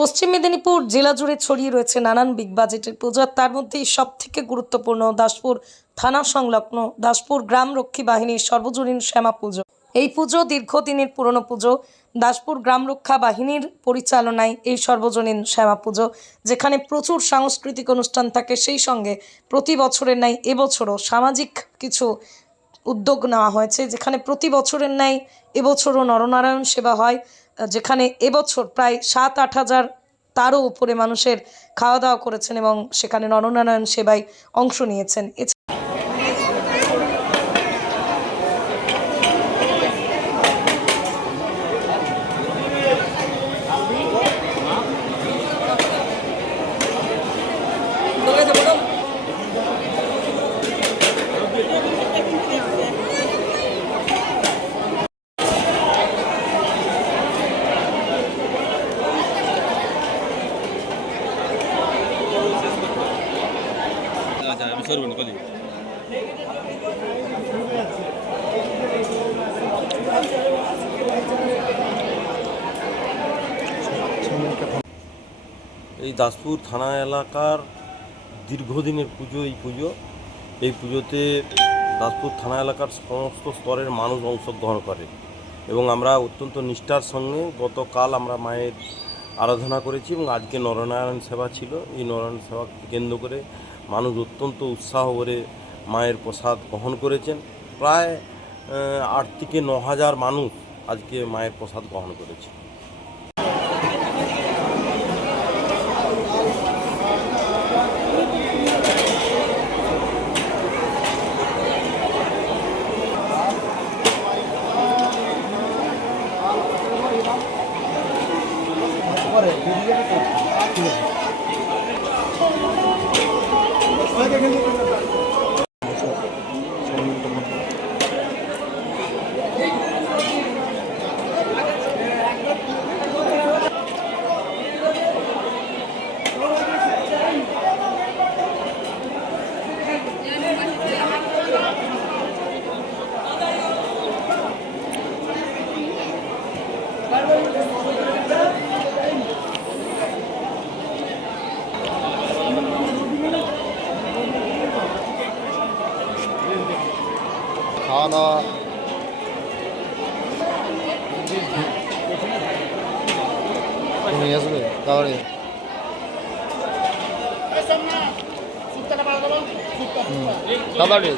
পশ্চিম মেদিনীপুর জেলা জুড়ে ছড়িয়ে রয়েছে নানান বিগ বাজেটের পুজো তার মধ্যেই সব থেকে গুরুত্বপূর্ণ দাসপুর থানা সংলগ্ন দাসপুর গ্রাম রক্ষী বাহিনীর সর্বজনীন শ্যামা পুজো। এই পুজো দীর্ঘদিনের পুরনো পুজো। দাসপুর গ্রাম রক্ষা বাহিনীর পরিচালনায় এই সর্বজনীন শ্যামা পুজো, যেখানে প্রচুর সাংস্কৃতিক অনুষ্ঠান থাকে। সেই সঙ্গে প্রতি বছরের ন্যায় এবছরও সামাজিক কিছু উদ্যোগ নেওয়া হয়েছে, যেখানে প্রতি বছরের ন্যায় এবছরও নরনারায়ণ সেবা হয়, যেখানে এবছর প্রায় সাত আট হাজার তারও উপরে মানুষের খাওয়া দাওয়া করেছেন এবং সেখানে নরনারায়ণ সেবায় অংশ নিয়েছেন। আচ্ছা আমি সরবন কলি এই দাসপুর থানা এলাকার দীর্ঘদিনের পুজো, এই পুজো। এই পুজোতে দাসপুর থানা এলাকার সমস্ত স্তরের মানুষ অংশগ্রহণ করে এবং আমরা অত্যন্ত নিষ্ঠার সঙ্গে গতকাল আমরা মায়ের আরাধনা করেছি এবং আজকে নরনারায়ণ সেবা ছিল। এই নরনারায়ণ সেবাকে কেন্দ্র করে মানুষ অত্যন্ত উৎসাহ করে মায়ের প্রসাদ গ্রহণ করেছেন। প্রায় আট থেকে ন হাজার মানুষ আজকে মায়ের প্রসাদ গ্রহণ করেছে। খাওয়া দাওয়া নিয়ে আসবে তাহলে তাড়াতাড়ি